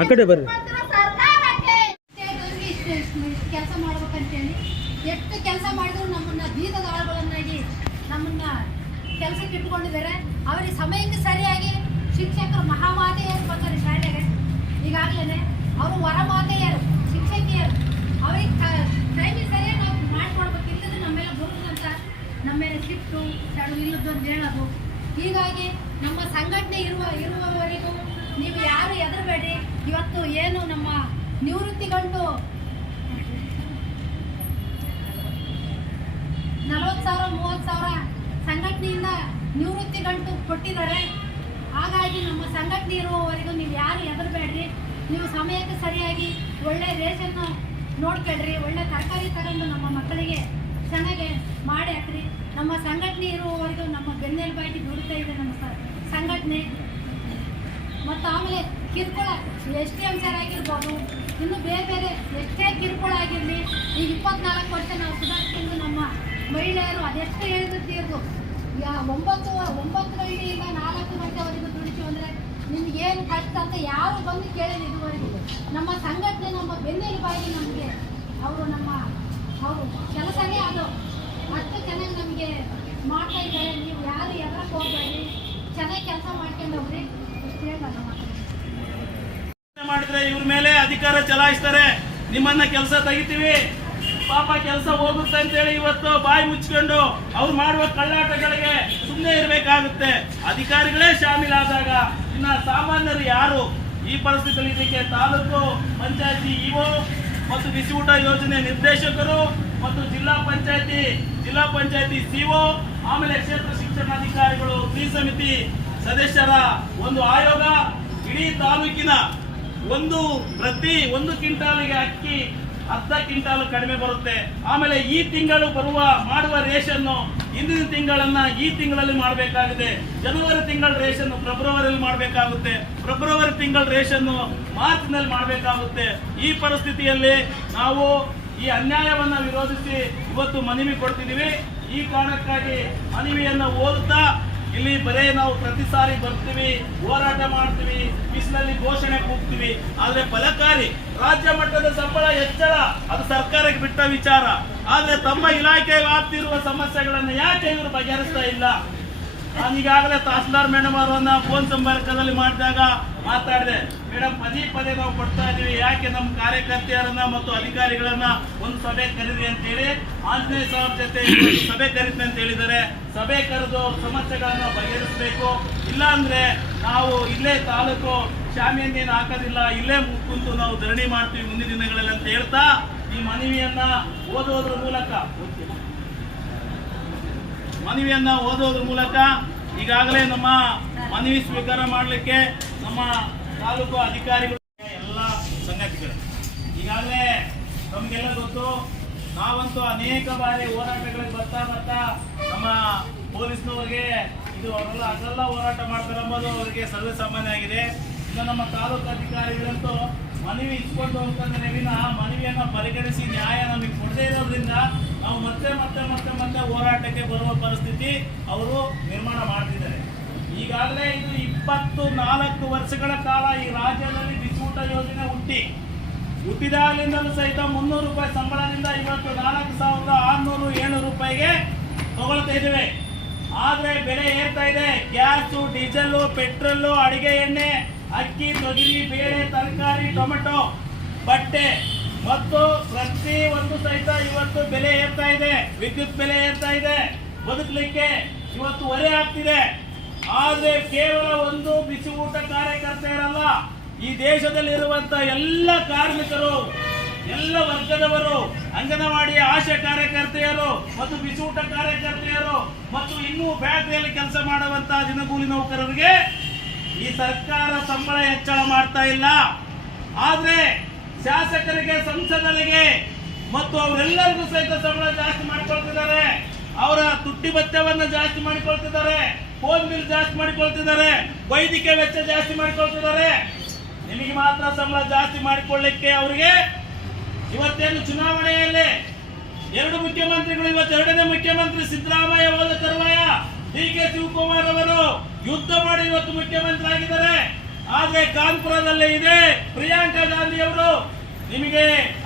ಆ ಕಡೆ ಬರ್ರಿ. ಕೆಲಸ ಮಾಡ್ಬೇಕಂತೇಳಿ ಎಷ್ಟು ಕೆಲಸ ಮಾಡಿದ್ರು ನಮ್ಮನ್ನ ಬೀದದ ಆಳುಗಳನ್ನಾಗಿ ನಮ್ಮನ್ನ ಕೆಲಸಕ್ಕೆ ಇಟ್ಕೊಂಡಿದ್ದಾರೆ. ಅವರಿಗೆ ಸಮಯಕ್ಕೆ ಸರಿಯಾಗಿ ಶಿಕ್ಷಕರು ಮಹಾಮಾತೆಯರು ಬರ್ತಾರೆ ಶಾಲೆಗೆ. ಈಗಾಗಲೇ ಅವರು ವರಮಾತೆಯರು ಶಿಕ್ಷಕಿಯರು. ಅವರಿಗೆ ಟೈಮಿಗೆ ಸರಿಯಾಗಿ ನಾವು ಮಾಡಿಕೊಡ್ಬೇಕು. ಇಲ್ಲದ್ರೆ ನಮ್ಮೆಲ್ಲ ಬರುತ್ತಂತ ನಮ್ಮ ಮೇಲೆ ಸಿಟ್ಟು ತಡು ಇಲ್ಲದ್ದು ಅಂತ ಹೇಳೋದು. ಹೀಗಾಗಿ ನಮ್ಮ ಸಂಘಟನೆ ಇರುವವರೆಗೂ ನೀವು ಯಾರು ಹೆದರಬೇಡ್ರಿ. ಇವತ್ತು ಏನು ನಮ್ಮ ನಿವೃತ್ತಿ ಗಂಟು 40,000 30,000 ಸಂಘಟನೆಯಿಂದ ನಿವೃತ್ತಿ ಗಂಟು ಕೊಟ್ಟಿದ್ದಾರೆ. ಹಾಗಾಗಿ ನಮ್ಮ ಸಂಘಟನೆ ಇರುವವರೆಗೂ ನೀವು ಯಾರು ಹೆದರಬೇಡ್ರಿ. ನೀವು ಸಮಯಕ್ಕೆ ಸರಿಯಾಗಿ ಒಳ್ಳೆ ರೇಷನ್ ನೋಡ್ಕೊಳ್ರಿ. ಒಳ್ಳೆ ತರಕಾರಿ ತಗೊಂಡು ನಮ್ಮ ಮಕ್ಕಳಿಗೆ ಚೆನ್ನಾಗಿ ಮಾಡಿ ಹಾಕ್ರಿ. ನಮ್ಮ ಸಂಘಟನೆ ಇರುವವರೆಗೂ ನಮ್ಮ ಬೆನ್ನೆಲುಬಾಗಿ ದುಡಿತಾ ಇದೆ ನಮ್ಮ ಸಂಘಟನೆ. ಮತ್ತು ಆಮೇಲೆ ಕಿರುಕುಳ ಎಷ್ಟೇ ಅಂಶರ ಆಗಿರ್ಬೋದು, ಇನ್ನು ಬೇರೆ ಬೇರೆ ಎಷ್ಟೇ ಕಿರುಕುಳ ಆಗಿರಲಿ, ಈಗ 24 ವರ್ಷ ನಾವು ಸುಧಾರಿಸಿಕೊಂಡು ನಮ್ಮ ಮಹಿಳೆಯರು ಅದೆಷ್ಟು ಹೇಳಿರ್ತೀರ್ದು 9 ಗಂಟೆಯಿಂದ 4 ಗಂಟೆವರೆಗೂ ದುಡಿತೀವಿ ಅಂದರೆ ನಿಮಗೇನು ಕಷ್ಟ ಅಂತ ಯಾರು ಬಂದು ಕೇಳಿಲ್ಲ ಇದುವರೆಗೂ. ನಮ್ಮ ಸಂಘಟನೆ ನಮ್ಮ ಬೆನ್ನೆಲುಬಾಗಿ ನಮಗೆ ಅವರು ಕೆಲಸನೇ ಅದು ಅಷ್ಟು ಚೆನ್ನಾಗಿ ನಮಗೆ ಮಾಡ್ತಾ ಇದ್ದಾರೆ. ನೀವು ಯಾರು ಎದ್ರಕ್ಕೆ ಹೋಗ್ಬೇಡಿ, ಚೆನ್ನಾಗಿ ಕೆಲಸ ಮಾಡ್ಕೊಂಡು ಹೋಗ್ರಿ. ಇಷ್ಟು ಹೇಳೋಣ ಮಾಡಿದ್ರೆ ಇವ್ರ ಮೇಲೆ ಅಧಿಕಾರ ಚಲಾಯಿಸ್ತಾರೆ. ನಿಮ್ಮನ್ನ ಕೆಲಸ ತೆಗಿತೀವಿ, ಪಾಪ ಕೆಲಸ ಹೋಗುತ್ತೆ ಅಂತೇಳಿ ಇವತ್ತು ಬಾಯಿ ಮುಚ್ಕೊಂಡು ಅವ್ರು ಮಾಡುವ ಕಳ್ಳಾಟಗಳಿಗೆ ಸುಮ್ಮನೆ ಇರಬೇಕಾಗುತ್ತೆ. ಅಧಿಕಾರಿಗಳೇ ಶಾಮೀಲಾದಾಗ ಇನ್ನ ಸಾಮಾನ್ಯರು ಯಾರು? ಈ ಪರಿಸ್ಥಿತಿಯಲ್ಲಿ ಇದಕ್ಕೆ ತಾಲೂಕು ಪಂಚಾಯತಿ ಇಒ ಮತ್ತು ಬಿಸಿ ಊಟ ಯೋಜನೆ ನಿರ್ದೇಶಕರು ಮತ್ತು ಜಿಲ್ಲಾ ಪಂಚಾಯತಿ ಸಿಒ, ಆಮೇಲೆ ಕ್ಷೇತ್ರ ಶಿಕ್ಷಣಾಧಿಕಾರಿಗಳು, ತ್ರಿ ಸಮಿತಿ ಸದಸ್ಯರ ಒಂದು ಆಯೋಗ, ಇಡೀ ತಾಲೂಕಿನ ಪ್ರತಿ 1 ಕ್ವಿಂಟಾಲಿಗೆ ಅಕ್ಕಿ 10 ಕ್ವಿಂಟಾಲ್ ಕಡಿಮೆ ಬರುತ್ತೆ. ಆಮೇಲೆ ಈ ತಿಂಗಳು ಮಾಡುವ ರೇಷನ್ನು ಹಿಂದಿನ ತಿಂಗಳನ್ನ ಈ ತಿಂಗಳಲ್ಲಿ ಮಾಡಬೇಕಾಗಿದೆ. ಜನವರಿ ತಿಂಗಳ ರೇಷನ್ನು ಫೆಬ್ರವರಿಯಲ್ಲಿ ಮಾಡಬೇಕಾಗುತ್ತೆ. ಫೆಬ್ರವರಿ ತಿಂಗಳ ರೇಷನ್ನು ಮಾರ್ಚ್ನಲ್ಲಿ ಮಾಡಬೇಕಾಗುತ್ತೆ. ಈ ಪರಿಸ್ಥಿತಿಯಲ್ಲಿ ನಾವು ಈ ಅನ್ಯಾಯವನ್ನ ವಿರೋಧಿಸಿ ಇವತ್ತು ಮನವಿ ಕೊಡ್ತಿದ್ದೀವಿ. ಈ ಕಾರಣಕ್ಕಾಗಿ ಮನವಿಯನ್ನು ಓದುತ್ತಾ ಇಲ್ಲಿ ಬರೇ ನಾವು ಪ್ರತಿ ಸಾರಿ ಬರ್ತೀವಿ, ಹೋರಾಟ ಮಾಡ್ತೀವಿ, ಬಿಸಿಲಲ್ಲಿ ಘೋಷಣೆ ಕೂಗ್ತೀವಿ. ಆದ್ರೆ ಫಲಕಾರಿ ರಾಜ್ಯ ಮಟ್ಟದ ಸಂಬಳ ಹೆಚ್ಚಳ ಅದು ಸರ್ಕಾರಕ್ಕೆ ಬಿಟ್ಟ ವಿಚಾರ. ಆದ್ರೆ ತಮ್ಮ ಇಲಾಖೆ ವ್ಯಾಪ್ತಿರುವ ಸಮಸ್ಯೆಗಳನ್ನ ಯಾಕೆ ಇವರು ಬಗೆಹರಿಸ್ತಾ ಇಲ್ಲ? ನಾನು ಈಗಾಗಲೇ ತಹಸೀಲ್ದಾರ್ ಮೇಡಮ್ ಅವರನ್ನ ಫೋನ್ ಸಂಪರ್ಕದಲ್ಲಿ ಮಾಡಿದಾಗ ಮಾತಾಡಿದೆ. ಮೇಡಮ್, ಪದೇ ನಾವು ಕೊಡ್ತಾ ಇದೀವಿ, ಯಾಕೆ ನಮ್ಮ ಕಾರ್ಯಕರ್ತೆಯರನ್ನ ಮತ್ತು ಅಧಿಕಾರಿಗಳನ್ನ ಒಂದು ಸಭೆ ಕರೀರಿ ಅಂತ ಹೇಳಿ ಆಂಜನೇಯ ಸಾಹೇಬ್ ಜೊತೆ ಸಭೆ ಕರೀತೀನಿ ಅಂತ ಹೇಳಿದ್ದಾರೆ. ಸಭೆ ಕರೆದು ಸಮಸ್ಯೆಗಳನ್ನ ಬಗೆಹರಿಸಬೇಕು. ಇಲ್ಲ ಅಂದ್ರೆ ನಾವು ಇಲ್ಲೇ ತಾಲೂಕು ಶಾಮಿಯನ್ನೇನು ಹಾಕೋದಿಲ್ಲ, ಇಲ್ಲೇ ಕುಂತು ನಾವು ಧರಣಿ ಮಾಡ್ತೀವಿ ಮುಂದಿನ ದಿನಗಳಲ್ಲಿ ಅಂತ ಹೇಳ್ತಾ ಈ ಮನವಿಯನ್ನ ಓದೋದ್ರ ಮೂಲಕ ಈಗಾಗಲೇ ನಮ್ಮ ಮನವಿ ಸ್ವೀಕಾರ ಮಾಡಲಿಕ್ಕೆ ನಮ್ಮ ತಾಲೂಕು ಅಧಿಕಾರಿಗಳು ಎಲ್ಲ ಸಂಗತಿಗಳು ಈಗಾಗಲೇ ನಮಗೆಲ್ಲ ಗೊತ್ತು. ನಾವಂತೂ ಅನೇಕ ಬಾರಿ ಹೋರಾಟಗಳಿಗೆ ಬರ್ತಾ ನಮ್ಮ ಪೊಲೀಸ್ನವರಿಗೆ ಇದು ಅವರೆಲ್ಲ ಅದೆಲ್ಲ ಹೋರಾಟ ಮಾಡ್ತಾರೆ ಎಂಬುದು ಅವರಿಗೆ ಸರ್ವೇ ಸಾಮಾನ್ಯ ಆಗಿದೆ. ಇನ್ನು ನಮ್ಮ ತಾಲೂಕು ಅಧಿಕಾರಿಗಳಂತೂ ಮನವಿ ಇಸ್ಕೊಂಡು ಅಂತಂದ್ರೆ ಮನವಿಯನ್ನು ಪರಿಗಣಿಸಿ ನ್ಯಾಯ ನಮಗೆ ಕೊಡದೇ ಇರೋದ್ರಿಂದ ನಾವು ಮತ್ತೆ ಹೋರಾಟಕ್ಕೆ ಬರುವ ಪರಿಸ್ಥಿತಿ ಅವರು ನಿರ್ಮಾಣ ಮಾಡ್ತಿದ್ದಾರೆ. ಈಗಾಗಲೇ ಇದು 24 ವರ್ಷಗಳ ಕಾಲ ಈ ರಾಜ್ಯದಲ್ಲಿ ಬಿಸಿ ಊಟ ಯೋಜನೆ ಹುಟ್ಟಿದಾಗಲಿಂದಲೂ ಸಹಿತ 300 ರೂಪಾಯಿ ಸಂಬಳದಿಂದ ಇವತ್ತು 4,600-700 ರೂಪಾಯಿಗೆ ತಗೊಳ್ತಾ ಇದ್ದೇವೆ. ಆದ್ರೆ ಬೆಲೆ ಏರ್ತಾ ಇದೆ. ಗ್ಯಾಸು, ಡೀಸೆಲ್, ಪೆಟ್ರೋಲು, ಅಡಿಗೆ ಎಣ್ಣೆ, ಅಕ್ಕಿ, ತೊಗರಿ, ಬೇಳೆ, ತರಕಾರಿ, ಟೊಮೆಟೊ, ಬಟ್ಟೆ ಮತ್ತು ಪ್ರತಿ ಒಂದು ಸಹಿತ ಇವತ್ತು ಬೆಲೆ ಏರ್ತಾ ಇದೆ. ವಿದ್ಯುತ್ ಬೆಲೆ ಏರ್ತಾ ಇದೆ. ಬದುಕಲಿಕ್ಕೆ ಇವತ್ತು ಹೊರೆ ಆಗ್ತಿದೆ. ಆದ್ರೆ ಕೇವಲ ಒಂದು ಬಿಸಿ ಊಟ ಕಾರ್ಯಕರ್ತ ಇರಲ್ಲ, ಈ ದೇಶದಲ್ಲಿರುವಂತ ಎಲ್ಲ ಕಾರ್ಮಿಕರು, ಎಲ್ಲ ವರ್ಗದವರು, ಅಂಗನವಾಡಿ ಆಶಾ ಕಾರ್ಯಕರ್ತೆಯರು ಮತ್ತು ಬಿಸಿ ಊಟ ಕಾರ್ಯಕರ್ತೆಯರು ಮತ್ತು ಇನ್ನೂ ಫ್ಯಾಕ್ಟರಿಯಲ್ಲಿ ಕೆಲಸ ಮಾಡುವಂತಹ ದಿನಗೂಲಿ ನೌಕರರಿಗೆ ಈ ಸರ್ಕಾರ ಸಂಬಳ ಹೆಚ್ಚಳ ಮಾಡ್ತಾ ಇಲ್ಲ. ಆದ್ರೆ ಶಾಸಕರಿಗೆ, ಸಂಸದರಿಗೆ ಮತ್ತು ಅವರೆಲ್ಲರಿಗೂ ಸಹಿತ ಸಂಬಳ ಜಾಸ್ತಿ ಮಾಡಿಕೊಳ್ತಿದ್ದಾರೆ. ಅವರ ತುಟ್ಟಿ ಭತ್ಯವನ್ನು ಜಾಸ್ತಿ ಮಾಡಿಕೊಳ್ತಿದ್ದಾರೆ, ಫೋನ್ ಬಿಲ್ ಜಾಸ್ತಿ ಮಾಡಿಕೊಳ್ತಿದ್ದಾರೆ, ವೈದ್ಯಕೀಯ ವೆಚ್ಚ ಜಾಸ್ತಿ ಮಾಡಿಕೊಳ್ತಿದ್ದಾರೆ. ನಿಮಗೆ ಮಾತ್ರ ಸಂಬಳ ಜಾಸ್ತಿ ಮಾಡಿಕೊಳ್ಳಿಕ್ಕೆ ಅವರಿಗೆ ಇವತ್ತೇನು ಚುನಾವಣೆಯಲ್ಲಿ 2 ಮುಖ್ಯಮಂತ್ರಿಗಳು, ಇವತ್ತು 2ನೇ ಮುಖ್ಯಮಂತ್ರಿ ಸಿದ್ದರಾಮಯ್ಯ ಹೋದ ತರುವಾಯ ಡಿ ಕೆ ಶಿವಕುಮಾರ್ ಅವರು ಯುದ್ಧ ಮಾಡಿ ಇವತ್ತು ಮುಖ್ಯಮಂತ್ರಿ ಆಗಿದ್ದಾರೆ. ಆದ್ರೆ ಕಾನ್ಪುರದಲ್ಲಿ ಇದೆ ಪ್ರಿಯಾಂಕಾ ಗಾಂಧಿ ಅವರು ನಿಮಗೆ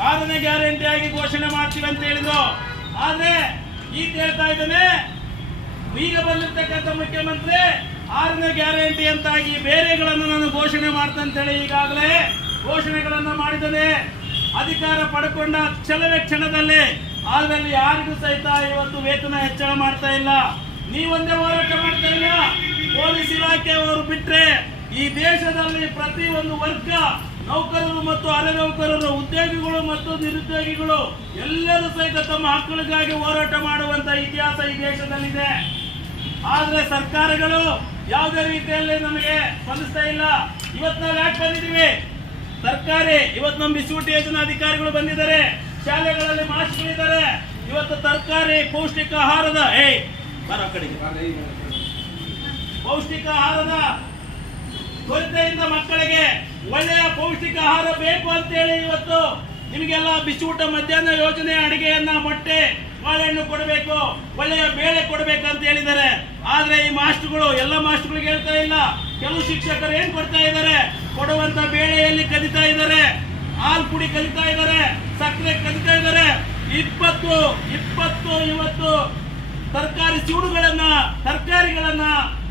6ನೇ ಗ್ಯಾರಂಟಿ ಆಗಿ ಘೋಷಣೆ ಮಾಡ್ತೀವಿ ಅಂತ ಹೇಳಿದ್ರು. ಆದ್ರೆ ಈಗ ಹೇಳ್ತಾ ಇದ್ದಾನೆ, ಈಗ ಬಂದಿರ್ತಕ್ಕಂಥ ಮುಖ್ಯಮಂತ್ರಿ 6ನೇ ಗ್ಯಾರಂಟಿ ಅಂತಾಗಿ ಬೇರೆಗಳನ್ನು ನಾನು ಘೋಷಣೆ ಮಾಡ್ತಂತೇಳಿ ಈಗಾಗಲೇ ಘೋಷಣೆಗಳನ್ನ ಮಾಡಿದ್ದಾನೆ. ಅಧಿಕಾರ ಪಡ್ಕೊಂಡ ಕೆಲವೇ ಕ್ಷಣದಲ್ಲಿ ಆದ್ರಲ್ಲಿ ಯಾರಿಗೂ ಸಹಿತ ಇವತ್ತು ವೇತನ ಹೆಚ್ಚಳ ಮಾಡ್ತಾ ಇಲ್ಲ. ನೀವೊಂದೇ ಹೋರಾಟ ಮಾಡ್ತಾ ಇಲ್ಲ, ಪೊಲೀಸ್ ಇಲಾಖೆಯವರು ಬಿಟ್ರೆ ಈ ದೇಶದಲ್ಲಿ ಪ್ರತಿ ಒಂದು ವರ್ಗ ನೌಕರರು ಮತ್ತು ಅರೆ ನೌಕರರು, ಉದ್ಯೋಗಿಗಳು ಮತ್ತು ನಿರುದ್ಯೋಗಿಗಳು ಎಲ್ಲರೂ ಸಹಿತ ತಮ್ಮ ಹಕ್ಕುಗಳಿಗಾಗಿ ಹೋರಾಟ ಮಾಡುವಂತ ಇತಿಹಾಸ ಈ ದೇಶದಲ್ಲಿದೆ. ಆದ್ರೆ ಸರ್ಕಾರಗಳು ಯಾವುದೇ ರೀತಿಯಲ್ಲಿ ನಮಗೆ ಸ್ಪಂದಿಸ್ತಾ ಇಲ್ಲ. ಇವತ್ತು ನಾವು ಯಾಕೆ ಬಂದಿದ್ದೀವಿ? ಸರ್ಕಾರಿ ಇವತ್ತು ನಮ್ಮ ಬಿಸಿಯೂಟ ಯೋಜನಾ ಅಧಿಕಾರಿಗಳು ಬಂದಿದ್ದಾರೆ, ಶಾಲೆಗಳಲ್ಲಿ ಮಾಸ್ಟರ್ಗಳಿದ್ದಾರೆ. ಇವತ್ತು ತರಕಾರಿ ಪೌಷ್ಟಿಕ ಆಹಾರದ ಪೌಷ್ಟಿಕ ಆಹಾರದ ಕೊರತೆಯಿಂದ ಮಕ್ಕಳಿಗೆ ಒಳ್ಳೆಯ ಪೌಷ್ಟಿಕ ಆಹಾರ ಬೇಕು ಅಂತೇಳಿ ಇವತ್ತು ನಿಮಗೆಲ್ಲ ಬಿಸಿಯೂಟ ಮಧ್ಯಾಹ್ನ ಯೋಜನೆ ಅಡಿಗೆಯನ್ನ ಮೊಟ್ಟೆ ಬಾಳೆಹಣ್ಣು ಕೊಡಬೇಕು, ಒಳ್ಳೆಯ ಬೇಳೆ ಕೊಡಬೇಕಂತ ಹೇಳಿದ್ದಾರೆ. ಆದ್ರೆ ಈ ಮಾಸ್ಟರ್ಗಳು ಎಲ್ಲ ಮಾಸ್ಟರ್ಗಳಿಗೆ ಹೇಳ್ತಾ ಇಲ್ಲ. ಕೆಲವು ಶಿಕ್ಷಕರು ಏನ್ ಕೊಡ್ತಾ ಇದ್ದಾರೆ? ಕೊಡುವಂತ ಬೇಳೆಯಲ್ಲಿ ಕದಿತಾ ಇದ್ದಾರೆ, ಹಾಲು ಪುಡಿ ಕಲಿತಾ ಇದ್ದಾರೆ, ಸಕ್ಕರೆ ಕಲಿತಾ ಇದ್ದಾರೆ. 20 ಇವತ್ತು ತರಕಾರಿಗಳನ್ನ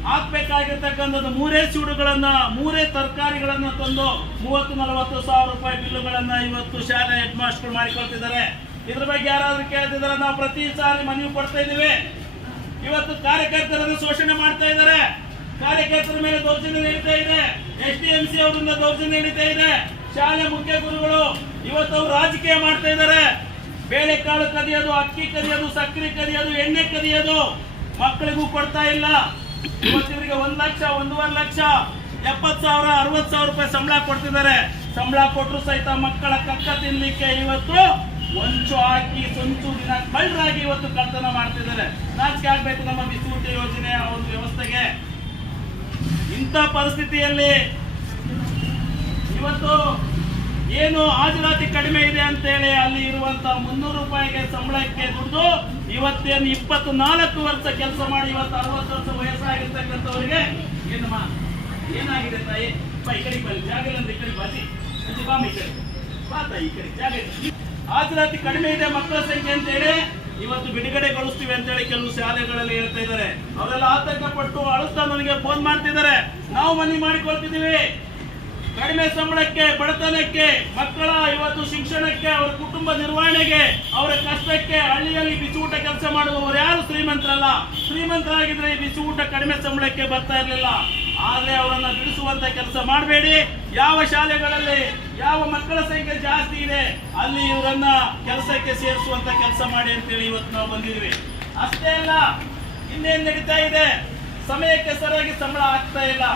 ಹಾಕ್ಬೇಕಾಗಿರ್ತಕ್ಕಂಥದ್ದು 3 ಸೂಡುಗಳನ್ನ 3 ತರಕಾರಿಗಳನ್ನ ತಂದು 30-40 ಸಾವಿರ ರೂಪಾಯಿ ಬಿಲ್ಲುಗಳನ್ನ ಇವತ್ತು ಶಾಲೆ ಹೆಡ್ ಮಾಸ್ಟರ್ ಮಾಡಿಕೊಳ್ತಿದ್ದಾರೆ. ಇದ್ರ ಬಗ್ಗೆ ಯಾರಾದ್ರೂ ಕೇಳ್ತಿದಾರೆ? ನಾವು ಪ್ರತಿ ಸಾರಿ ಮನವಿ ಕೊಡ್ತಾ ಇದ್ದೀವಿ. ಇವತ್ತು ಕಾರ್ಯಕರ್ತರನ್ನು ಶೋಷಣೆ ಮಾಡ್ತಾ ಇದ್ದಾರೆ, ಕಾರ್ಯಕರ್ತರ ಮೇಲೆ ದೌರ್ಜನ್ಯ ನಡೀತಾ ಇದೆ, SDMC ಅವರಿಂದ ದೌರ್ಜನ್ಯ ನಡೀತಾ ಇದೆ. ಶಾಲೆ ಮುಖ್ಯ ಗುರುಗಳು ಇವತ್ತು ಅವರು ರಾಜಕೀಯ ಮಾಡ್ತಾ ಇದ್ದಾರೆ. ಬೇಳೆಕಾಳು ಕದಿಯೋದು, ಅಕ್ಕಿ ಕದಿಯೋದು, ಸಕ್ಕರೆ ಕದಿಯೋದು, ಎಣ್ಣೆ ಕದಿಯೋದು, ಮಕ್ಕಳಿಗೂ ಕೊಡ್ತಾ ಇಲ್ಲ. ಇವತ್ತಿವರಿಗೆ 1 ಲಕ್ಷ 1.5 ಲಕ್ಷ 70,000 60,000 ರೂಪಾಯಿ ಸಂಬಳ ಕೊಡ್ತಿದ್ದಾರೆ. ಸಂಬಳ ಕೊಟ್ಟರು ಸಹಿತ ಮಕ್ಕಳ ಕಕ್ಕ ತಿನ್ಲಿಕ್ಕೆ ಇವತ್ತು ಒಂಚು ಹಾಕಿ ಸಂಚು ದಿನ ಕಳ್ಳರಾಗಿ ಇವತ್ತು ಕಳ್ತನ ಮಾಡ್ತಿದ್ದಾರೆ. ನಾಚಿಕೆ ಆಗ್ಬೇಕು ನಮ್ಮ ಬಿಸಿಯೂಟ ಯೋಜನೆಯ ಒಂದು ವ್ಯವಸ್ಥೆಗೆ. ಇಂಥ ಪರಿಸ್ಥಿತಿಯಲ್ಲಿ ಇವತ್ತು ಏನು ಹಾಜರಾತಿ ಕಡಿಮೆ ಇದೆ ಅಂತೇಳಿ ಅಲ್ಲಿ ಇರುವಂತ 300 ರೂಪಾಯಿಗೆ ಸಂಬಳಕ್ಕೆ ದುಡ್ದು ಇವತ್ತೇನು 24 ವರ್ಷ ಕೆಲಸ ಮಾಡಿ ಇವತ್ತು 60 ವರ್ಷ ವಯಸ್ಸಾಗಿರ್ತಕ್ಕಂಥವ್ರಿಗೆ ಏನಮ್ಮ ಏನಾಗಿದೆ ತಾಯಿ? ಈ ಕಡೆ ಬನ್ನಿ, ಜಾಗ ಇಲ್ಲ ಈ ಕಡೆ ಬಾಸಿ ಬಾಮಿ ಕಡೆ ಬಾ ತಾಯಿ, ಈ ಕಡೆ ಜಾಗ ಇಲ್ಲ. ಹಾಜರಾತಿ ಕಡಿಮೆ ಇದೆ ಮಕ್ಕಳ ಸಂಖ್ಯೆ ಅಂತೇಳಿ ಇವತ್ತು ಬಿಡುಗಡೆಗೊಳಿಸ್ತೀವಿ ಅಂತೇಳಿ ಕೆಲವು ಶಾಲೆಗಳಲ್ಲಿ ಹೇಳ್ತಾ ಇದ್ದಾರೆ. ಅವರೆಲ್ಲ ಆತಂಕ ಪಟ್ಟು ಅಳುತ್ತಾ ನನಗೆ ಫೋನ್ ಮಾಡ್ತಿದ್ದಾರೆ. ನಾವು ಮನವಿ ಮಾಡಿಕೊಳ್ತಿದ್ದೀವಿ, ಕಡಿಮೆ ಸಂಬಳಕ್ಕೆ, ಬಡತನಕ್ಕೆ, ಮಕ್ಕಳ ಇವತ್ತು ಶಿಕ್ಷಣಕ್ಕೆ, ಅವರ ಕುಟುಂಬ ನಿರ್ವಹಣೆಗೆ, ಅವರ ಕಷ್ಟಕ್ಕೆ ಹಳ್ಳಿಯಲ್ಲಿ ಬಿಸಿಯೂಟ ಕೆಲಸ ಮಾಡುವವರು ಯಾರು ಶ್ರೀಮಂತರಲ್ಲ. ಶ್ರೀಮಂತರಾಗಿದ್ರೆ ಈ ಬಿಸಿಯೂಟ ಕಡಿಮೆ ಸಂಬಳಕ್ಕೆ ಬರ್ತಾ ಇರಲಿಲ್ಲ. ಆದ್ರೆ ಅವರನ್ನ ಬಿಡಿಸುವಂತ ಕೆಲಸ ಮಾಡಬೇಡಿ. ಯಾವ ಶಾಲೆಗಳಲ್ಲಿ ಯಾವ ಮಕ್ಕಳ ಸಂಖ್ಯೆ ಜಾಸ್ತಿ ಇದೆ ಅಲ್ಲಿ ಇವರನ್ನ ಕೆಲಸಕ್ಕೆ ಸೇರಿಸುವಂತ ಕೆಲಸ ಮಾಡಿ ಅಂತೇಳಿ ಇವತ್ತು ನಾವು ಬಂದಿದ್ವಿ. ಅಷ್ಟೇ ಅಲ್ಲ, ಇನ್ನೇನ್ ನಡೀತಾ ಇದೆ, ಸಮಯಕ್ಕೆ ಸರಿಯಾಗಿ ಸಂಬಳ ಆಗ್ತಾ ಇಲ್ಲ.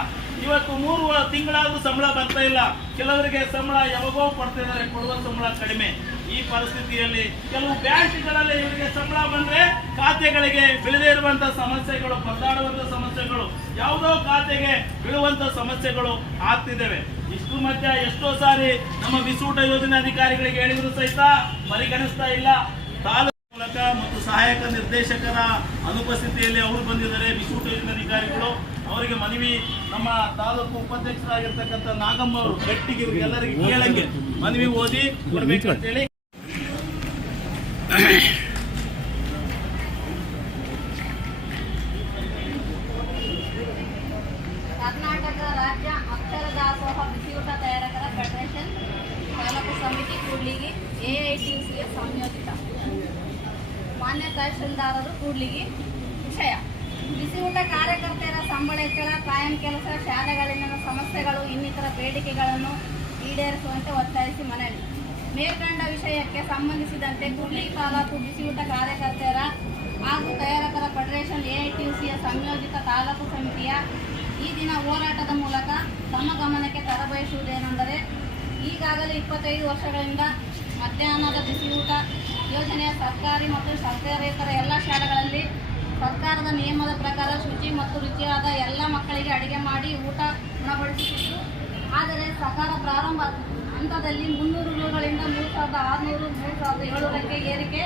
ಇವತ್ತು 3 ತಿಂಗಳಾದ್ರೂ ಸಂಬಳ ಬರ್ತಾ ಇಲ್ಲ. ಕೆಲವರಿಗೆ ಸಂಬಳ ಯಾವಾಗೋ ಕೊಡ್ತಾ ಇದ್ದಾರೆ, ಕೊಡುವ ಸಂಬಳ ಕಡಿಮೆ. ಈ ಪರಿಸ್ಥಿತಿಯಲ್ಲಿ ಕೆಲವು ಬ್ಯಾಂಕ್ಗಳಲ್ಲಿ ಇವರಿಗೆ ಸಂಬಳ ಬಂದ್ರೆ ಖಾತೆಗಳಿಗೆ ಬೀಳದೇ ಇರುವಂತಹ ಸಮಸ್ಯೆಗಳು, ಪರದಾಡುವಂತ ಸಮಸ್ಯೆಗಳು, ಯಾವುದೋ ಖಾತೆಗೆ ಬೀಳುವಂತ ಸಮಸ್ಯೆಗಳು ಆಗ್ತಿದ್ದೇವೆ. ಇಷ್ಟು ಮಧ್ಯ ಎಷ್ಟೋ ಸಾರಿ ನಮ್ಮ ಬಿಸಿಯೂಟ ಯೋಜನೆ ಅಧಿಕಾರಿಗಳಿಗೆ ಹೇಳಿದ್ರು ಸಹಿತ ಪರಿಗಣಿಸ್ತಾ ಇಲ್ಲ. ತಾಲೂಕು ಮೂಲಕ ಮತ್ತು ಸಹಾಯಕ ನಿರ್ದೇಶಕರ ಅನುಪಸ್ಥಿತಿಯಲ್ಲಿ ಅವರು ಬಂದಿದ್ದಾರೆ ಬಿಸಿಯೂಟ ಯೋಜನೆ ಅಧಿಕಾರಿಗಳು. ಅವರಿಗೆ ಮನವಿ, ನಮ್ಮ ತಾಲೂಕು ಉಪಾಧ್ಯಕ್ಷರಾಗಿರ್ತಕ್ಕಂಥ ನಾಗಮ್ಮ ಅವರು ಗಟ್ಟಿಗೆ ಎಲ್ಲರಿಗೆ ಕೇಳಂಗೆ ಮನವಿ ಓದಿ ಕೊಡ್ಬೇಕಂತೇಳಿ. ಕರ್ನಾಟಕ ರಾಜ್ಯ ಅಕ್ಷರ ದಾಸೋಹ ಬಿಸಿಯೂಟ ತಯಾರಕರ ಫೆಡರೇಷನ್ ತಾಲೂಕು ಸಮಿತಿ ಕೂಡ್ಲಿಗಿ AITUCA ಸಂಯೋಜಿತ ಮಾನ್ಯ ತಹಶೀಲ್ದಾರರು ಕೂಡ್ಲಿಗಿ. ವಿಷಯ: ಬಿಸಿಯೂಟ ಕಾರ್ಯಕರ್ತೆಯರ ಸಂಬಳ ಹೆಚ್ಚಳ, ಕಾಯಂ ಕೆಲಸ, ಶಾಲೆಗಳಲ್ಲಿನ ಸಮಸ್ಯೆಗಳು, ಇನ್ನಿತರ ಬೇಡಿಕೆಗಳನ್ನು ಈಡೇರಿಸುವಂತೆ ಒತ್ತಾಯಿಸಿ ಮನವಿ. ಮೇಲ್ಕಂಡ ವಿಷಯಕ್ಕೆ ಸಂಬಂಧಿಸಿದಂತೆ ಕೂಡ್ಲಿಗಿ ತಾಲೂಕು ಬಿಸಿಯೂಟ ಕಾರ್ಯಕರ್ತೆಯರ ಹಾಗೂ ತಯಾರಕರ ಫೆಡರೇಷನ್ AITUCA ಸಂಯೋಜಿತ ತಾಲೂಕು ಸಮಿತಿಯ ಈ ದಿನ ಹೋರಾಟದ ಮೂಲಕ ತಮ್ಮ ಗಮನಕ್ಕೆ ತರಬಯಸುವುದೇನೆಂದರೆ, ಈಗಾಗಲೇ 25 ವರ್ಷಗಳಿಂದ ಮಧ್ಯಾಹ್ನದ ಬಿಸಿಯೂಟ ಯೋಜನೆಯ ಸರ್ಕಾರಿ ಮತ್ತು ಸರ್ಕಾರೇತರ ಎಲ್ಲ ಶಾಲೆಗಳಲ್ಲಿ ಸರ್ಕಾರದ ನಿಯಮದ ಪ್ರಕಾರ ಶುಚಿ ಮತ್ತು ರುಚಿಯಾದ ಎಲ್ಲ ಮಕ್ಕಳಿಗೆ ಅಡಿಗೆ ಮಾಡಿ ಊಟ ಉಣಬಡಿಸುತ್ತಿತ್ತು. ಆದರೆ ಸರ್ಕಾರ ಪ್ರಾರಂಭ ಹಂತದಲ್ಲಿ 300 ರೂಗಳಿಂದ 3,600, 3,700ಕ್ಕೆ ಏರಿಕೆ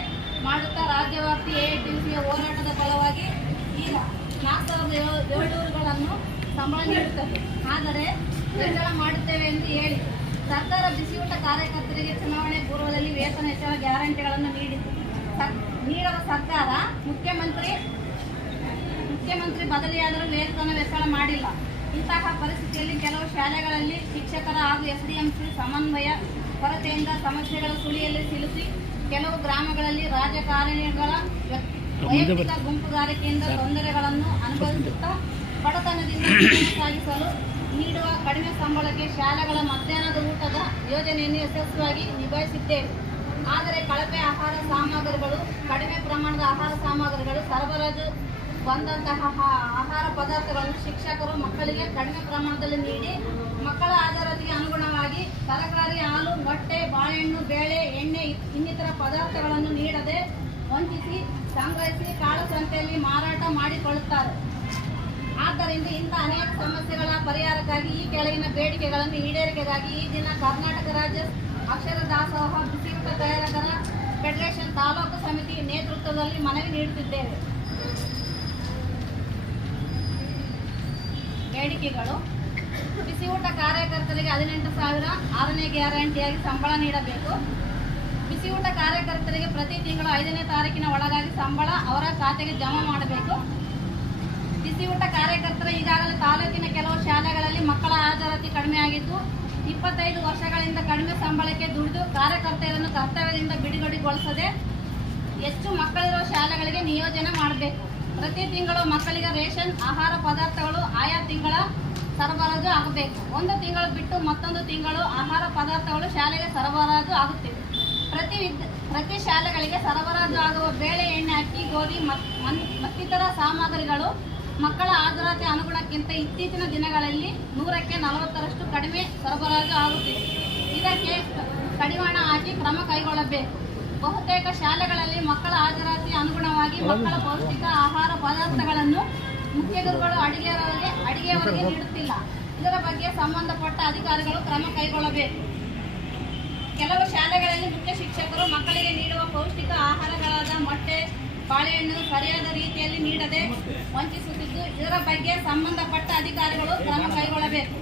ಮಾಡುತ್ತಾ ರಾಜ್ಯವ್ಯಾಪಿ AITUCA ಹೋರಾಟದ ಫಲವಾಗಿ ಈಗ 4,700ಗಳನ್ನು ಸಂಬಳ ನೀಡುತ್ತದೆ. ಆದರೆ ಹೆಚ್ಚಳ ಮಾಡುತ್ತೇವೆ ಎಂದು ಹೇಳಿ ಸರ್ಕಾರ ಬಿಸಿಯೂಟ ಕಾರ್ಯಕರ್ತರಿಗೆ ಚುನಾವಣೆ ಪೂರ್ವದಲ್ಲಿ ವೇತನ ಹೆಚ್ಚಳ ಗ್ಯಾರಂಟಿಗಳನ್ನು ನೀಡದ ಸರ್ಕಾರ ಮುಖ್ಯಮಂತ್ರಿ ಬದಲಿಯಾದರೂ ವೇತನ ಹೆಚ್ಚಳ ಮಾಡಿಲ್ಲ. ಇಂತಹ ಪರಿಸ್ಥಿತಿಯಲ್ಲಿ ಕೆಲವು ಶಾಲೆಗಳಲ್ಲಿ ಶಿಕ್ಷಕರ ಹಾಗೂ ಎಸ್ಡಿಎಂಸಿ ಸಮನ್ವಯ ಕೊರತೆಯಿಂದ ಸಮಸ್ಯೆಗಳ ಸುಳಿಯಲ್ಲಿ ಸಿಲುಕಿ ಕೆಲವು ಗ್ರಾಮಗಳಲ್ಲಿ ರಾಜಕಾರಣಿಗಳ ವೈಯಕ್ತಿಕ ಗುಂಪುಗಾರಿಕೆಯಿಂದ ತೊಂದರೆಗಳನ್ನು ಅನುಭವಿಸುತ್ತಾ ಬಡತನದಿಂದ ಜೀವನ ಸಾಗಿಸಲು ನೀಡುವ ಕಡಿಮೆ ಸಂಬಳಕ್ಕೆ ಶಾಲೆಗಳ ಮಧ್ಯಾಹ್ನದ ಊಟದ ಯೋಜನೆಯನ್ನು ಯಶಸ್ವಿಯಾಗಿ ನಿಭಾಯಿಸಿದ್ದೇವೆ. ಆದರೆ ಕಳಪೆ ಆಹಾರ ಸಾಮಗ್ರಿಗಳು, ಕಡಿಮೆ ಪ್ರಮಾಣದ ಆಹಾರ ಸಾಮಗ್ರಿಗಳು ಸರಬರಾಜು ಬಂದಂತಹ ಆಹಾರ ಪದಾರ್ಥಗಳನ್ನು ಶಿಕ್ಷಕರು ಮಕ್ಕಳಿಗೆ ಕಡಿಮೆ ಪ್ರಮಾಣದಲ್ಲಿ ನೀಡಿ ಮಕ್ಕಳ ಹಾಜರಾತಿಗೆ ಅನುಗುಣವಾಗಿ ತರಕಾರಿ, ಹಾಲು, ಮೊಟ್ಟೆ, ಬಾಳೆಹಣ್ಣು, ಬೇಳೆ, ಎಣ್ಣೆ ಇನ್ನಿತರ ಪದಾರ್ಥಗಳನ್ನು ನೀಡದೆ ವಂಚಿಸಿ ಸಂಗ್ರಹಿಸಿ ಕಾಳಸಂತೆಯಲ್ಲಿ ಮಾರಾಟ ಮಾಡಿಕೊಳ್ಳುತ್ತಾರೆ. ಆದ್ದರಿಂದ ಇಂಥ ಅನೇಕ ಸಮಸ್ಯೆಗಳ ಪರಿಹಾರಕ್ಕಾಗಿ ಈ ಕೆಳಗಿನ ಬೇಡಿಕೆಗಳನ್ನು ಈಡೇರಿಕೆಗಾಗಿ ಈ ದಿನ ಕರ್ನಾಟಕ ರಾಜ್ಯ ಅಕ್ಷರ ದಾಸೋಹ ಬಿಸಿಯೂಟ ತಯಾರಕರ ಫೆಡರೇಷನ್ ತಾಲೂಕು ಸಮಿತಿ ನೇತೃತ್ವದಲ್ಲಿ ಮನವಿ ನೀಡುತ್ತಿದ್ದೇವೆ. ಬೇಡಿಕೆಗಳು: ಬಿಸಿಯೂಟ ಕಾರ್ಯಕರ್ತರಿಗೆ 18,000 6ನೇ ಗ್ಯಾರಂಟಿಯಾಗಿ ಸಂಬಳ ನೀಡಬೇಕು. ಬಿಸಿಯೂಟ ಕಾರ್ಯಕರ್ತರಿಗೆ ಪ್ರತಿ ತಿಂಗಳು 5ನೇ ತಾರೀಕಿನ ಒಳಗಾಗಿ ಸಂಬಳ ಅವರ ಖಾತೆಗೆ ಜಮಾ ಮಾಡಬೇಕು. ಬಿಸಿಯೂಟ ಕಾರ್ಯಕರ್ತರ ಈಗಾಗಲೇ ತಾಲೂಕಿನ ಕೆಲವು ಶಾಲೆಗಳಲ್ಲಿ ಮಕ್ಕಳ ಹಾಜರಾತಿ ಕಡಿಮೆಯಾಗಿದ್ದು 25 ವರ್ಷಗಳಿಂದ ಕಡಿಮೆ ಸಂಬಳಕ್ಕೆ ದುಡಿದು ಕಾರ್ಯಕರ್ತೆಯರನ್ನು ಕರ್ತವ್ಯದಿಂದ ಬಿಡುಗಡೆಗೊಳಿಸದೆ ಹೆಚ್ಚು ಮಕ್ಕಳಿರುವ ಶಾಲೆಗಳಿಗೆ ನಿಯೋಜನೆ ಮಾಡಬೇಕು. ಪ್ರತಿ ತಿಂಗಳು ಮಕ್ಕಳಿಗೆ ರೇಷನ್ ಆಹಾರ ಪದಾರ್ಥಗಳು ಆಯಾ ತಿಂಗಳ ಸರಬರಾಜು ಆಗಬೇಕು. ಒಂದು ತಿಂಗಳು ಬಿಟ್ಟು ಮತ್ತೊಂದು ತಿಂಗಳು ಆಹಾರ ಪದಾರ್ಥಗಳು ಶಾಲೆಗೆ ಸರಬರಾಜು ಆಗುತ್ತಿವೆ. ಪ್ರತಿ ಶಾಲೆಗಳಿಗೆ ಸರಬರಾಜು ಆಗುವ ಬೇಳೆ, ಎಣ್ಣೆ, ಅಕ್ಕಿ, ಗೋಧಿ ಮತ್ತಿತರ ಸಾಮಗ್ರಿಗಳು ಮಕ್ಕಳ ಹಾಜರಾತಿ ಅನುಗುಣಕ್ಕಿಂತ ಇತ್ತೀಚಿನ ದಿನಗಳಲ್ಲಿ 100ಕ್ಕೆ 40ರಷ್ಟು ಕಡಿಮೆ ಸರಬರಾಜು ಆಗುತ್ತಿದೆ. ಇದಕ್ಕೆ ಕಡಿವಾಣ ಹಾಕಿ ಕ್ರಮ ಕೈಗೊಳ್ಳಬೇಕು. ಬಹುತೇಕ ಶಾಲೆಗಳಲ್ಲಿ ಮಕ್ಕಳ ಹಾಜರಾತಿ ಅನುಗುಣವಾಗಿ ಮಕ್ಕಳ ಪೌಷ್ಟಿಕ ಆಹಾರ ಪದಾರ್ಥಗಳನ್ನು ಮುಖ್ಯ ಗುರುಗಳು ಅಡಿಗೆಯವರಿಗೆ ನೀಡುತ್ತಿಲ್ಲ. ಇದರ ಬಗ್ಗೆ ಸಂಬಂಧಪಟ್ಟ ಅಧಿಕಾರಿಗಳು ಕ್ರಮ ಕೈಗೊಳ್ಳಬೇಕು. ಕೆಲವು ಶಾಲೆಗಳಲ್ಲಿ ಮುಖ್ಯ ಶಿಕ್ಷಕರು ಮಕ್ಕಳಿಗೆ ನೀಡುವ ಪೌಷ್ಟಿಕ ಆಹಾರಗಳಾದ ಮೊಟ್ಟೆ, ಬಾಳೆಹಣ್ಣು ಸರಿಯಾದ ರೀತಿಯಲ್ಲಿ ನೀಡದೆ ವಂಚಿಸುತ್ತಿದ್ದು, ಇದರ ಬಗ್ಗೆ ಸಂಬಂಧಪಟ್ಟ ಅಧಿಕಾರಿಗಳು ಕ್ರಮ ಕೈಗೊಳ್ಳಬೇಕು.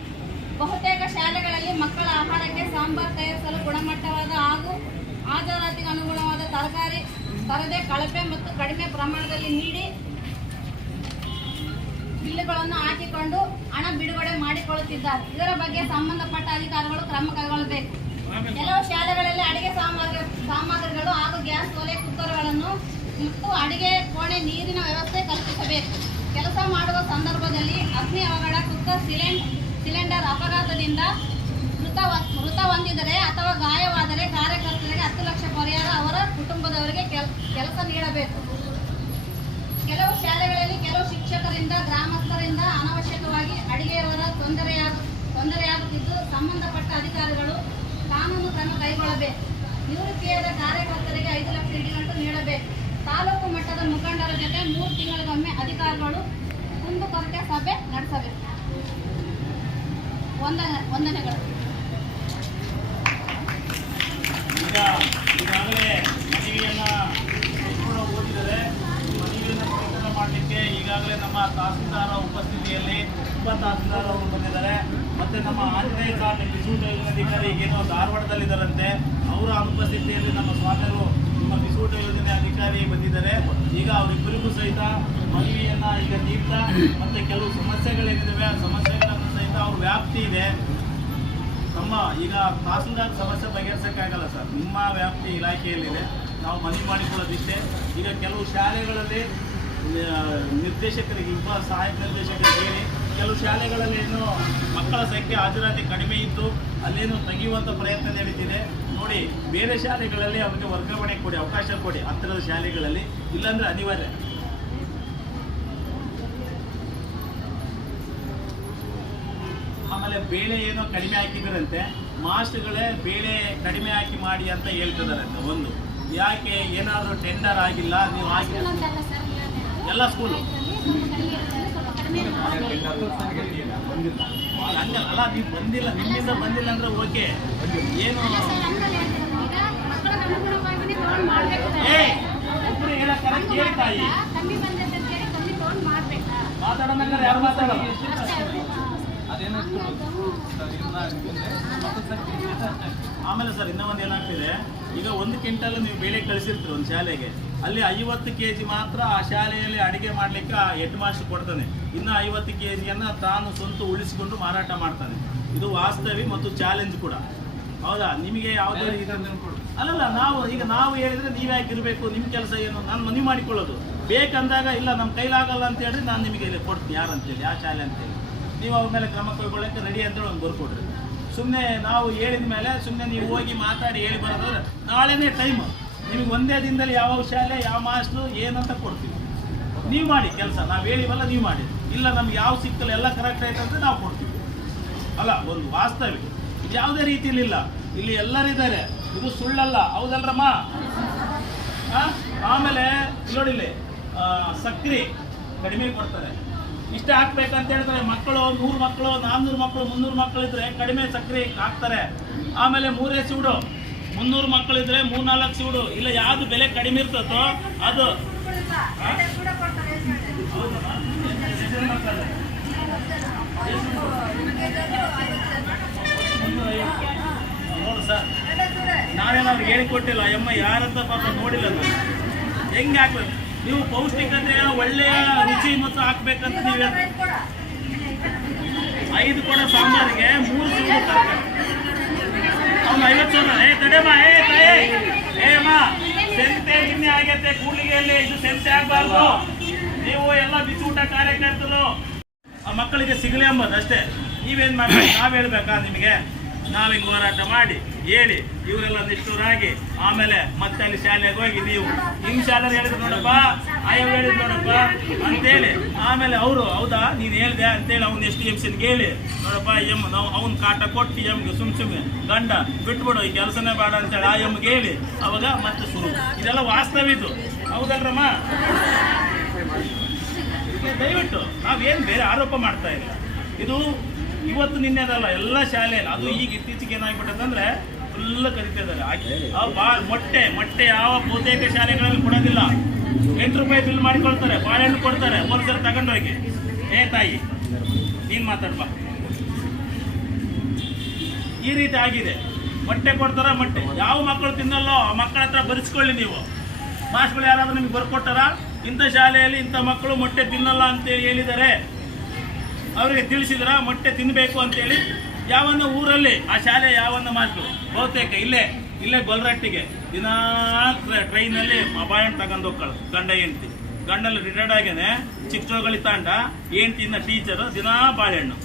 ಬಹುತೇಕ ಶಾಲೆಗಳಲ್ಲಿ ಮಕ್ಕಳ ಆಹಾರಕ್ಕೆ ಸಾಂಬಾರ್ ತಯಾರಿಸಲು ಗುಣಮಟ್ಟವಾದ ಹಾಗೂ ಹಾಜರಾತಿಗೆ ಅನುಗುಣವಾದ ತರಕಾರಿ ತರದೆ ಕಳಪೆ ಮತ್ತು ಕಡಿಮೆ ಪ್ರಮಾಣದಲ್ಲಿ ನೀಡಿ ಬಿಲ್ಲುಗಳನ್ನು ಹಾಕಿಕೊಂಡು ಹಣ ಬಿಡುಗಡೆ ಮಾಡಿಕೊಳ್ಳುತ್ತಿದ್ದಾರೆ. ಇದರ ಬಗ್ಗೆ ಸಂಬಂಧಪಟ್ಟ ಅಧಿಕಾರಿಗಳು ಕ್ರಮ ಕೈಗೊಳ್ಳಬೇಕು. ಕೆಲವು ಶಾಲೆಗಳಲ್ಲಿ ಅಡಿಗೆ ಸಾಮಗ್ರಿಗಳು ಹಾಗೂ ಗ್ಯಾಸ್ ಒಲೆ, ಕುಕ್ಕರ್ಗಳನ್ನು ಮತ್ತು ಅಡಿಗೆ ಕೋಣೆ ನೀರಿನ ವ್ಯವಸ್ಥೆ ಕಲ್ಪಿಸಬೇಕು. ಕೆಲಸ ಮಾಡುವ ಸಂದರ್ಭದಲ್ಲಿ ಅಗ್ನಿ ಅವಘಡ, ಕುಕ್ಕರ್ ಸಿಲಿಂಡರ್ ಅಪಘಾತದಿಂದ ಮೃತ ಹೊಂದಿದರೆ ಅಥವಾ ಗಾಯವಾದರೆ ಕಾರ್ಯಕರ್ತರಿಗೆ 10 ಲಕ್ಷ ಪರಿಹಾರ ಅವರ ಕುಟುಂಬದವರಿಗೆ ಕೆಲಸ ನೀಡಬೇಕು. ಕೆಲವು ಶಾಲೆಗಳಲ್ಲಿ ಕೆಲವು ಶಿಕ್ಷಕರಿಂದ ಗ್ರಾಮಸ್ಥರಿಂದ ಅನಾವಶ್ಯಕವಾಗಿ ಅಡಿಗೆಯವರ ತೊಂದರೆಯಾಗುತ್ತಿದ್ದು, ಸಂಬಂಧಪಟ್ಟ ಅಧಿಕಾರಿಗಳು ಕಾನೂನು ಕ್ರಮ ಕೈಗೊಳ್ಳಬೇಕು. ನಿವೃತ್ತಿಯಾದ ಕಾರ್ಯಕರ್ತರಿಗೆ 5 ಲಕ್ಷ ಇಡಿಗಂಟು ನೀಡಬೇಕು. ತಾಲೂಕು ಮಟ್ಟದ ಮುಖಂಡರ ಜೊತೆ 3 ತಿಂಗಳಿಗೊಮ್ಮೆ ಅಧಿಕಾರಿಗಳು ಕುಂದುಕೊರತೆ ಸಭೆ ನಡೆಸಬೇಕು. ವಂದನೆಗಳು. ಈಗಾಗಲೇ ಮನವಿಯನ್ನು ಓದಿದರೆ ಮನವಿಯನ್ನು ಸ್ವೀಕಾರ ಮಾಡಲಿಕ್ಕೆ ಈಗಾಗಲೇ ನಮ್ಮ ತಹಸೀಲ್ದಾರ ಉಪಸ್ಥಿತಿಯಲ್ಲಿ ಉಪ ತಹಸೀಲ್ದಾರ್ ಅವರು ಬಂದಿದ್ದಾರೆ. ಮತ್ತು ನಮ್ಮ ಆಂಜನೇಯ ಸಾರ್ ಬಿಸಿಯೂಟ ಯೋಜನಾಧಿಕಾರಿ ಈಗೇನೋ ಧಾರವಾಡದಲ್ಲಿದ್ದಾರಂತೆ, ಅವರ ಅನುಪಸ್ಥಿತಿಯಲ್ಲಿ ನಮ್ಮ ಸ್ವಾಮಿಯರು ನಮ್ಮ ಬಿಸಿಯೂಟ ಯೋಜನೆ ಅಧಿಕಾರಿ ಬಂದಿದ್ದಾರೆ. ಈಗ ಅವರಿಬ್ಬರಿಗೂ ಸಹಿತ ಮನವಿಯನ್ನು ಈಗ ನೀಡ್ತಾ ಮತ್ತು ಕೆಲವು ಸಮಸ್ಯೆಗಳೇನಿದ್ದಾವೆ ಆ ಸಮಸ್ಯೆಗಳನ್ನು ಸಹಿತ ಅವ್ರ ವ್ಯಾಪ್ತಿ ಇದೆ. ನಮ್ಮ ಈಗ ತಹಸೀಲ್ದಾರ್ ಸಮಸ್ಯೆ ಬಗೆಹರಿಸೋಕ್ಕಾಗಲ್ಲ ಸರ್, ನಿಮ್ಮ ವ್ಯಾಪ್ತಿ ಇಲಾಖೆಯಲ್ಲಿದೆ. ನಾವು ಮನವಿ ಮಾಡಿಕೊಳ್ಳೋದಿಷ್ಟೇ. ಈಗ ಕೆಲವು ಶಾಲೆಗಳಲ್ಲಿ ನಿರ್ದೇಶಕರಿಗೆ ಸಹಾಯಕ ನಿರ್ದೇಶಕರಿಗೆ ಹೇಳಿ ಕೆಲವು ಶಾಲೆಗಳಲ್ಲಿ ಏನು ಮಕ್ಕಳ ಸಂಖ್ಯೆ ಹಾಜರಾತಿ ಕಡಿಮೆ ಇದ್ದು ಅಲ್ಲೇನು ತೆಗೆಯುವಂಥ ಪ್ರಯತ್ನ ನಡೀತಿದೆ. ನೋಡಿ, ಬೇರೆ ಶಾಲೆಗಳಲ್ಲಿ ಅವರಿಗೆ ವರ್ಗಾವಣೆ ಕೊಡಿ, ಅವಕಾಶ ಕೊಡಿ ಹತ್ತಿರದ ಶಾಲೆಗಳಲ್ಲಿ, ಇಲ್ಲಾಂದರೆ ಅನಿವಾರ್ಯ. ಆಮೇಲೆ ಬೇಳೆ ಏನೋ ಕಡಿಮೆ ಹಾಕಿದ್ರಂತೆ, ಮಾಸ್ಟರ್ಗಳೇ ಬೇಳೆ ಕಡಿಮೆ ಹಾಕಿ ಮಾಡಿ ಅಂತ ಹೇಳ್ತಿದಾರಂತೆ. ಒಂದು ಯಾಕೆ ಏನಾದರೂ ಟೆಂಡರ್ ಆಗಿಲ್ಲ, ನೀವು ಹಾಕಿ ಎಲ್ಲ ಸ್ಕೂಲು ಅಲ್ಲ, ನೀವು ಬಂದಿಲ್ಲ, ನಿಮ್ಮಿಂದ ಬಂದಿಲ್ಲ ಅಂದ್ರೆ ಓಕೆ. ಏನು ಒಬ್ಬರು ಹೇಳಕ್ಕ ಕೇಳ್ತಾಯಿ ಮಾತಾಡೋಣ, ಯಾರು ಮಾತಾಡೋದು ಆಮೇಲೆ ಸರ್ ಇನ್ನೂ ಒಂದು ಏನಾಗ್ತಿದೆ, ಈಗ 1 ಕ್ವಿಂಟಲ್ ನೀವು ಬೇಳೆ ಕಳಿಸಿರ್ತೀರಿ ಒಂದು ಶಾಲೆಗೆ, ಅಲ್ಲಿ 50 kg ಮಾತ್ರ ಆ ಶಾಲೆಯಲ್ಲಿ ಅಡಿಗೆ ಮಾಡಲಿಕ್ಕೆ ಆ ಹೆಡ್ ಮಾಸ್ಟರ್ ಕೊಡ್ತಾನೆ. ಇನ್ನು 50 kgಯನ್ನು ತಾನು ಸ್ವಂತ ಉಳಿಸಿಕೊಂಡು ಮಾರಾಟ ಮಾಡ್ತಾನೆ. ಇದು ವಾಸ್ತವಿ ಮತ್ತು ಚಾಲೆಂಜ್ ಕೂಡ. ಹೌದಾ? ನಿಮಗೆ ಯಾವುದೇ ಅಲ್ಲಲ್ಲ, ನಾವು ಹೇಳಿದ್ರೆ ನೀವೇ ಆಗಿರಬೇಕು, ನಿಮ್ಮ ಕೆಲಸ ಏನು, ನಾನು ಮನವಿ ಮಾಡಿಕೊಳ್ಳೋದು. ಬೇಕಂದಾಗ ಇಲ್ಲ ನಮ್ಮ ಕೈಲಾಗಲ್ಲ ಅಂತ ಹೇಳಿದ್ರೆ ನಾನು ನಿಮಗೆ ಇಲ್ಲಿ ಕೊಡ್ತೀನಿ, ಯಾರು ಅಂತೇಳಿ, ಯಾವ ಶಾಲೆ ಅಂತೇಳಿ ನೀವು ಅವ್ರ ಮೇಲೆ ಕ್ರಮ ಕೈಗೊಳ್ಳೋಕ್ಕೆ ರೆಡಿ ಅಂತೇಳಿ ಒಂದು ಬರ್ಕೊಡ್ರಿ. ಸುಮ್ಮನೆ ನಾವು ಹೇಳಿದ ಮೇಲೆ ಸುಮ್ಮನೆ ನೀವು ಹೋಗಿ ಮಾತಾಡಿ ಹೇಳಿ ಬರೋದಾದ್ರೆ ನಾಳೆನೇ ಟೈಮು ನಿಮಗೆ ಒಂದೇ ದಿನದಲ್ಲಿ ಯಾವ ಶಾಲೆ ಯಾವ ಮಾಸ್ಟ್ರು ಏನಂತ ಕೊಡ್ತೀವಿ. ನೀವು ಮಾಡಿ ಕೆಲಸ, ನಾವು ಹೇಳಿವಲ್ಲ ನೀವು ಮಾಡಿ. ಇಲ್ಲ ನಮ್ಗೆ ಯಾವ ಸಿಕ್ಕಲ್ಲ ಎಲ್ಲ ಕರೆಕ್ಟ್ ಆಯ್ತು ಅಂದರೆ ನಾವು ಕೊಡ್ತೀವಿ. ಅಲ್ಲ, ಒಂದು ವಾಸ್ತವಿ ಇದು ಯಾವುದೇ ರೀತಿಯಲ್ಲಿ ಇಲ್ಲ. ಇಲ್ಲಿ ಎಲ್ಲರಿದ್ದಾರೆ, ಇದು ಸುಳ್ಳಲ್ಲ. ಹೌದಲ್ರಮ್ಮ? ಆಮೇಲೆ ನೋಡಿಲ್ಲಿ ಸಕ್ರೆ ಕಡಿಮೆ ಕೊಡ್ತಾರೆ. ಇಷ್ಟ ಹಾಕ್ಬೇಕಂತ ಹೇಳ್ತಾರೆ. ಮಕ್ಕಳು 100 ಮಕ್ಕಳು 400 ಮಕ್ಕಳು 300 ಮಕ್ಕಳು ಇದ್ರೆ ಕಡಿಮೆ ಸಕ್ರೆ ಹಾಕ್ತಾರೆ. ಆಮೇಲೆ 3 ಸೀಡು 300 ಮಕ್ಕಳಿದ್ರೆ 3-4 ಸೀಡು. ಇಲ್ಲ ಯಾವುದು ಬೆಲೆ ಕಡಿಮೆ ಇರ್ತದೋ ಅದು ನೋಡು ಸರ್, ನಾವೇನಾದ್ರು ಹೇಳಿಕೊಟ್ಟಿಲ್ಲ. ಅಮ್ಮ ಯಾರಂತ ಪಾಪ ನೋಡಿಲ್ಲ. ನಾನು ಹೆಂಗೆ ಹಾಕ್ಬೇಕು? ನೀವು ಪೌಷ್ಟಿಕತೆ ಒಳ್ಳೆಯ ರುಚಿ ಮತ್ತು ಹಾಕ್ಬೇಕಂತ ನೀವು 5 ಕೊಡ ಸಾಂಬಾರಿಗೆ 3 ಸೀಡು ತರಕಾರಿ ಅವ್ನು 50 ಸಾವಿರ. ತಡೆಮ್ಮ, ಅಮ್ಮ ಸೆಂತೆ ಗಿನ್ನೆ ಆಗೈತೆ ಕೂಲಿಗೆಯಲ್ಲಿ, ಇದು ಸೆಂತೆ ಆಗಬಾರ್ದು. ನೀವು ಎಲ್ಲ ಬಿಸಿ ಊಟ ಕಾರ್ಯಕರ್ತರು ಆ ಮಕ್ಕಳಿಗೆ ಸಿಗಲಿ ಎಂಬುದು ಅಷ್ಟೇ. ನೀವೇನು ಮಾಡ್ಬೇಕು? ನಾವು ಹೇಳ್ಬೇಕಾ ನಿಮಗೆ? ನಾವಿಂಗೆ ಹೋರಾಟ ಮಾಡಿ ಹೇಳಿ ಇವರೆಲ್ಲ ನಿಷ್ಠೂರಾಗಿ ಆಮೇಲೆ ಮತ್ತೆ ಅಲ್ಲಿ ಶಾಲೆಗೆ ಹೋಗಿ ನೀವು ಹಿಂಗೆ ಶಾಲೆ ಹೇಳಿದ್ರು ನೋಡಪ್ಪ, ಆಯೋ ಹೇಳಿದ್ರು ನೋಡಪ್ಪ ಅಂತೇಳಿ ಆಮೇಲೆ ಅವರು ಹೌದಾ ನೀನು ಹೇಳಿದೆ ಅಂತೇಳಿ ಅವ್ನು SDMCಗೆ ಹೇಳಿ ನೋಡಪ್ಪ ನಾವು ಅವ್ನ ಕಾಟ ಕೊಟ್ಟು ಎಮ್ಗೆ ಸುಮ್ಮನೆ ಗಂಡ ಬಿಟ್ಬಿಡು, ಈ ಕೆಲಸನೇ ಬೇಡ ಅಂತೇಳಿ ಆ ಎಮ್ಗೆ ಹೇಳಿ ಅವಾಗ ಮತ್ತೆ ಶುರು. ಇದೆಲ್ಲ ವಾಸ್ತವಿದು. ಹೌದಲ್ರಮ್ಮ? ದಯವಿಟ್ಟು ನಾವೇನು ಬೇರೆ ಆರೋಪ ಮಾಡ್ತಾ ಇಲ್ಲ. ಇದು ಇವತ್ತು ನಿನ್ನೆದಲ್ಲ, ಎಲ್ಲ ಶಾಲೆಯಲ್ಲಿ. ಅದು ಈಗ ಇತ್ತೀಚೆಗೆ ಏನಾಗ್ಬಿಟ್ಟದಂದ್ರೆ ಫುಲ್ ಕರಿತಿದ್ದಾರೆ. ಮೊಟ್ಟೆ ಯಾವ ಬಹುತೇಕ ಶಾಲೆಗಳಲ್ಲಿ ಕೊಡೋದಿಲ್ಲ. 8 ರೂಪಾಯಿ ಬಿಲ್ ಮಾಡಿಕೊಳ್ತಾರೆ, ಬಾಳೆಹಣ್ಣು ಕೊಡ್ತಾರೆ, ಒಂದ್ಸಲ ತಗೊಂಡೋಗಿ. ತಾಯಿ ನೀನು ಮಾತಾಡ್ಬಾ. ಈ ರೀತಿ ಆಗಿದೆ. ಮೊಟ್ಟೆ ಕೊಡ್ತಾರ, ಮೊಟ್ಟೆ ಯಾವ ಮಕ್ಕಳು ತಿನ್ನಲ್ಲೋ ಆ ಮಕ್ಕಳ ಹತ್ರ ಬರೆಸ್ಕೊಳ್ಳಿ ನೀವು. ಮಾಸ್ಟ್ಗಳು ಯಾರಾದ್ರೂ ನಿಮ್ಗೆ ಬರ್ಕೊಟ್ಟಾರ ಇಂಥ ಶಾಲೆಯಲ್ಲಿ ಇಂಥ ಮಕ್ಕಳು ಮೊಟ್ಟೆ ತಿನ್ನಲ್ಲ ಅಂತೇಳಿ ಹೇಳಿದ್ದಾರೆ, ಅವರಿಗೆ ತಿಳಿಸಿದ್ರ ಮೊಟ್ಟೆ ತಿನ್ನಬೇಕು ಅಂತೇಳಿ? ಯಾವನ್ನ ಊರಲ್ಲಿ ಆ ಶಾಲೆ ಯಾವನ್ನ ಮಾಸ್ಟ್ರು ಬಹುತೇಕ ಇಲ್ಲೇ ಗೊಲ್ರಟ್ಟಿಗೆ ದಿನಾ ಟ್ರೈನಲ್ಲಿ ಬಾಳೆಹಣ್ಣು ತಗೊಂಡು ಹೋಗ್ಕೊಳ್ಳೋದು. ಗಂಡ ಹೆಂಡ್ತಿ, ಗಂಡಲ್ಲಿ ರಿಟೈರ್ಡ್ ಆಗೇನೆ ಚಿಕ್ಕಚೋಗಳಿ ತಾಂಡ, ಹೆಂಡ್ತಿನ ಟೀಚರು, ದಿನಾ ಬಾಳೆಹಣ್ಣು.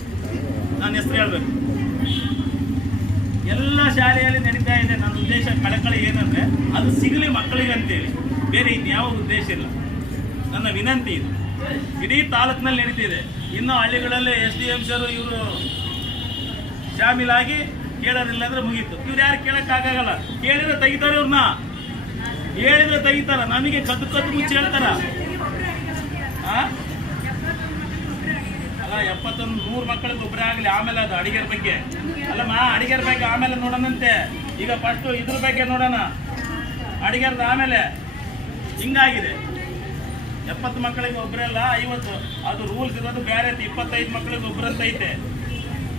ನಾನು ಹೆಸರು ಹೇಳ್ಬೇಕು. ಎಲ್ಲ ಶಾಲೆಯಲ್ಲಿ ನಡೀತಾ ಇದೆ. ನನ್ನ ಉದ್ದೇಶ ಕಳಕಳಿ ಏನಂದ್ರೆ ಅದು ಸಿಗಲಿ ಮಕ್ಕಳಿಗೆ ಅಂತೇಳಿ, ಬೇರೆ ಇನ್ಯಾವ ಉದ್ದೇಶ ಇಲ್ಲ. ನನ್ನ ವಿನಂತಿ ಇದು. ಇಡೀ ತಾಲೂಕಿನಲ್ಲಿ ನಡೀತಿದೆ. ಇನ್ನು ಹಳ್ಳಿಗಳಲ್ಲಿ SDMC ಇವರು ಶಾಮೀಲಾಗಿ ಕೇಳೋರಿಲ್ಲ ಅಂದ್ರೆ ಮುಗೀತು. ಇವ್ರು ಯಾರು ಕೇಳಕ್ಕಾಗಲ್ಲ. ಕೇಳಿದ್ರೆ ತೆಗಿತಾರೆ, ಇವ್ರನ್ನ ಹೇಳಿದ್ರೆ ತೆಗಿತಾರ. ನಮಗೆ ಕದ್ದು ಮುಚ್ಚಿ ಹೇಳ್ತಾರ. ಅಲ್ಲ 71 ಮಕ್ಕಳಿಗೆ ಒಬ್ಬರೇ ಆಗಲಿ, ಆಮೇಲೆ ಅದು ಅಡಿಗೆರ ಬಗ್ಗೆ ಅಲ್ಲಮ್ಮ. ಅಡಿಗೆರ ಬಗ್ಗೆ ಆಮೇಲೆ ನೋಡೋಣಂತೆ. ಈಗ ಫಸ್ಟು ಇದ್ರ ಬಗ್ಗೆ ನೋಡೋಣ, ಅಡಿಗೆರದ ಆಮೇಲೆ. ಹಿಂಗಾಗಿದೆ. 70 ಮಕ್ಕಳಿಗೆ ಒಬ್ಬರಲ್ಲ 50. ಅದು ರೂಲ್ಸ್ ಇರೋದು ಬೇರೆ. 25 ಮಕ್ಕಳಿಗೆ ಒಬ್ಬರಂತ ಐತೆ.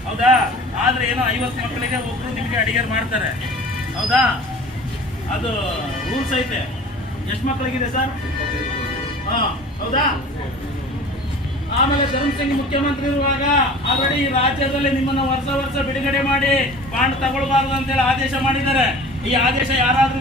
ಹೌದಾ? ಆದರೆ ಏನೋ 50 ಮಕ್ಕಳಿಗೆ ಒಬ್ಬರು ನಿಮಗೆ ಅಡಿಗೆ ಮಾಡ್ತಾರೆ. ಹೌದಾ? ಅದು ರೂಲ್ಸ್ ಐತೆ. ಎಷ್ಟು ಮಕ್ಕಳಿಗಿದೆ ಸರ್? ಹೌದಾ? ಆಮೇಲೆ ಧರ್ಮಸಿಂಗ್ ಮುಖ್ಯಮಂತ್ರಿ ಇರುವಾಗ ಆಲ್ರೆಡಿ ಈ ರಾಜ್ಯದಲ್ಲಿ ನಿಮ್ಮನ್ನು ವರ್ಷ ಬಿಡುಗಡೆ ಮಾಡಿ ಬಾಂಡ್ ತಗೊಳ್ಬಾರ್ದು ಅಂತೇಳಿ ಆದೇಶ ಮಾಡಿದ್ದಾರೆ. ಈ ಆದೇಶ ಯಾರಾದ್ರೂ